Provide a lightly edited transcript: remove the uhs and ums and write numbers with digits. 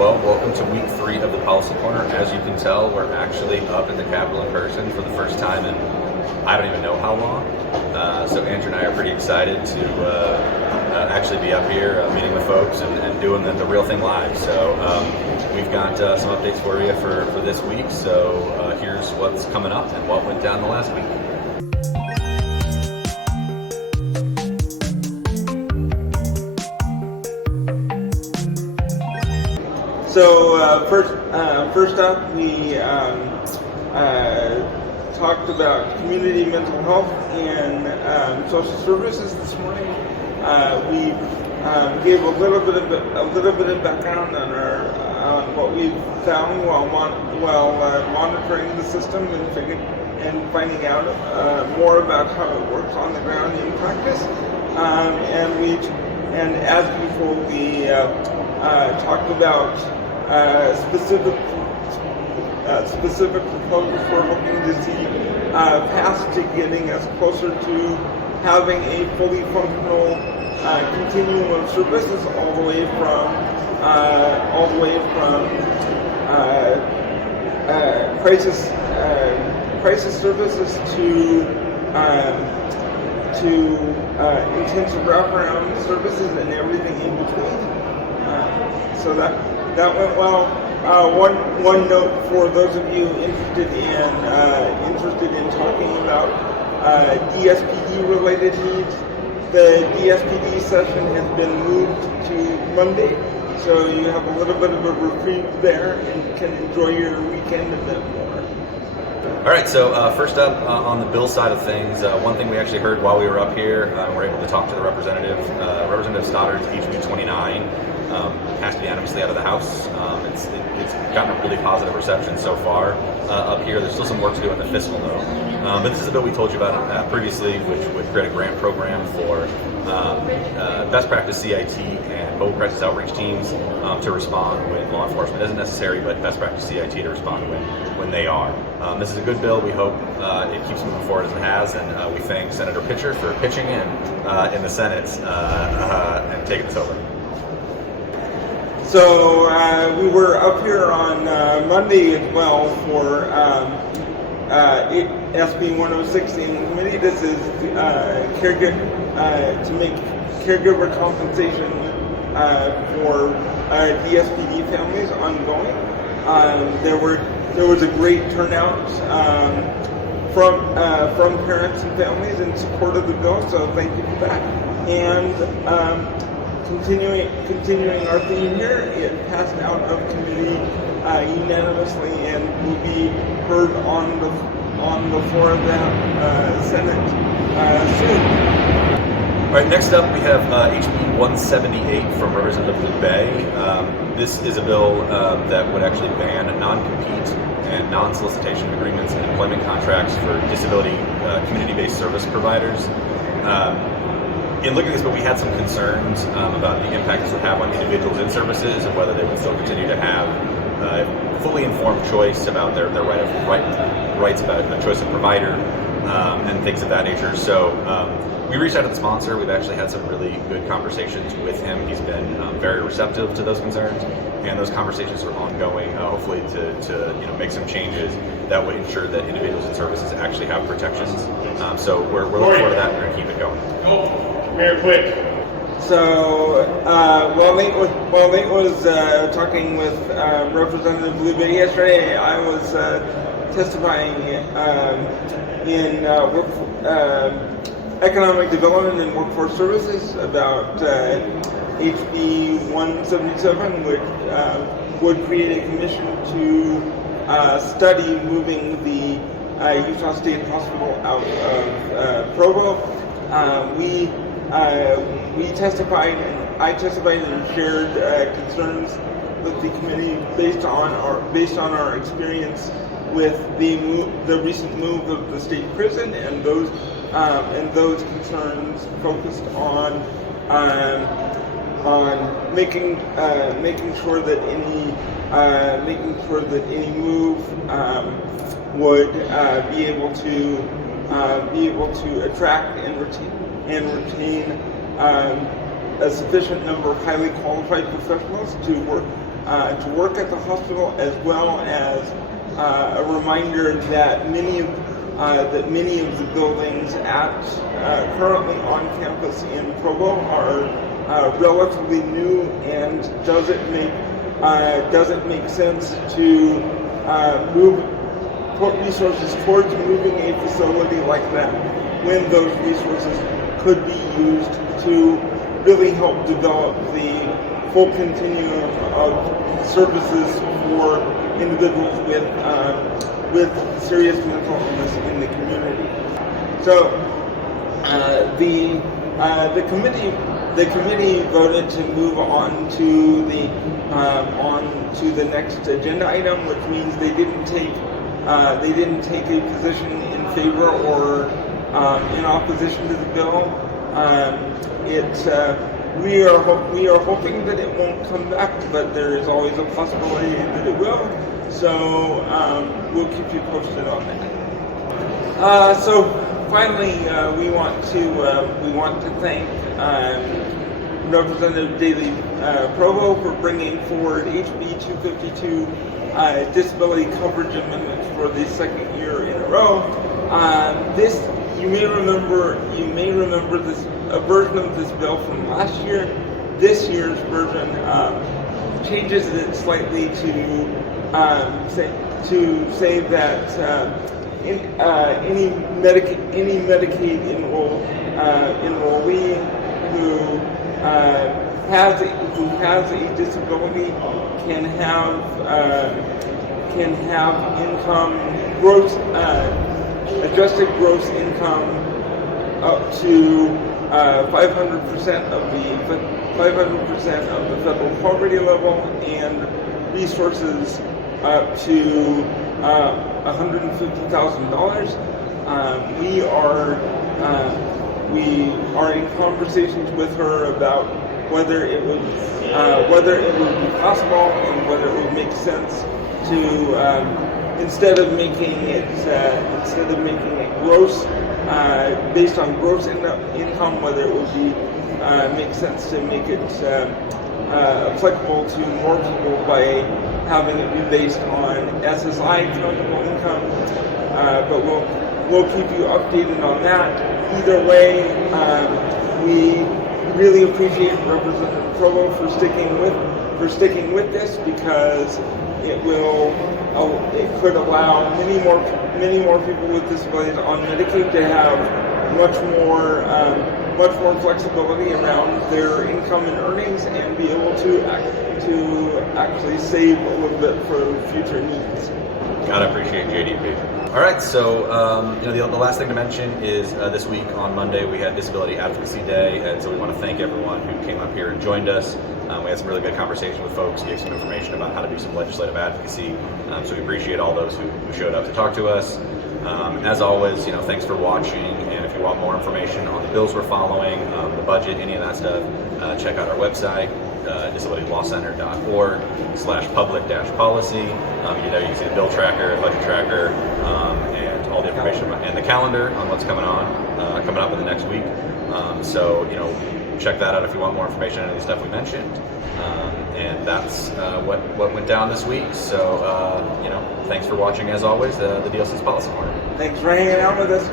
Well, welcome to week 3 of the Policy Corner. As you can tell, we're actually up at the Capitol in person for the first time in I don't even know how long. So Andrew and I are pretty excited to actually be up here meeting with folks and doing the real thing live. So we've got some updates for you for this week. So here's what's coming up and what went down the last week. So first up, we talked about community mental health and social services this morning. We gave a little bit of background on what we found while monitoring the system and finding out more about how it works on the ground in practice. And as usual, we talked about specific proposals we're looking to see passed to getting us closer to having a fully functional continuum of services all the way from crisis services to intensive wraparound services and everything in between. So that went well. One note for those of you interested in talking about DSPD related needs. The DSPD session has been moved to Monday, so you have a little bit of a reprieve there and can enjoy your weekend a bit more. All right, so first up on the bill side of things, one thing we actually heard while we were up here, we're able to talk to the representative. Representative Stoddard's HB 29 passed unanimously out of the House. It's gotten a really positive reception so far up here. There's still some work to do in the fiscal note. But this is a bill we told you about previously, which would create a grant program for best practice CIT and mobile crisis outreach teams to respond when law enforcement isn't necessary, but best practice CIT to respond when they are. This is a good bill. We hope it keeps moving forward as it has, and we thank Senator Pitcher for pitching in the Senate and taking this over. So we were up here on Monday as well for SB 106 in committee. This is to make caregiver compensation for DSPD families ongoing. There was a great turnout from parents and families in support of the bill, so thank you for that. And continuing our theme here, it passed out of committee unanimously and will be heard on the floor of the Senate soon. All right, next up we have HB 178 from Representative LeBay. This is a bill that would actually ban non-compete and non-solicitation agreements and employment contracts for disability community-based service providers. In looking at this bill, we had some concerns about the impact this would have on individuals in services and whether they would still continue to have fully informed choice about their rights about the choice of provider and things of that nature. So we reached out to the sponsor. We've actually had some really good conversations with him. He's been very receptive to those concerns, and those conversations are ongoing. Hopefully, to make some changes that would ensure that individuals in services actually have protections. So we're looking forward to that. We're going to keep it going. Very quick. So while Nate was talking with Representative LeBay yesterday, I was testifying in economic development and workforce services about HB 177, which would create a commission to study moving the Utah State Hospital out of Provo. We testified, and I testified and shared concerns with the committee based on our experience with the recent move of the state prison, and those concerns focused on making sure that any move would be able to attract and retain a sufficient number of highly qualified professionals to work to work at the hospital, as well as a reminder that many of the buildings currently on campus in Provo are relatively new, and doesn't make sense to put resources towards moving a facility like that when those resources could be used to really help develop the full continuum of services for individuals with serious mental illness in the community. So the committee voted to move on to the next agenda item, which means they didn't take a position in favor or in opposition to the bill. We are hoping that it won't come back, but there is always a possibility that it will. So we'll keep you posted on that. So finally, we want to thank Representative Daley Provo for bringing forward HB 252 disability coverage amendments for the second year in a row. You may remember this a version of this bill from last year. This year's version changes it slightly to say that any Medicaid enrollee who has a disability can have income adjusted gross income up to 500% of the federal poverty level, and resources up to $150,000. We are in conversations with her about whether it would be possible and whether it would make sense to instead of making it gross based on gross income, whether it would be make sense to make it applicable to more people by having it be based on SSI countable income. But we'll keep you updated on that. Either way, we really appreciate Representative Provo for sticking with this, because it could allow many more people with disabilities on Medicaid to have much more flexibility around their income and earnings, and be able to actually save a little bit for future needs. Gotta appreciate JDP. All right, so the last thing to mention is this week on Monday we had Disability Advocacy Day, and so we want to thank everyone who came up here and joined us. We had some really good conversation with folks, gave some information about how to do some legislative advocacy. So we appreciate all those who showed up to talk to us. As always, thanks for watching, and if you want more information on the bills we're following, the budget, any of that stuff, check out our website, disabilitylawcenter.org/public-policy. You can see the bill tracker, budget tracker, and all the information and the calendar on what's coming up in the next week. So check that out if you want more information on any of the stuff we mentioned. And that's what went down this week. So thanks for watching, as always, the DLC's Policy Corner. Thanks for hanging out with us.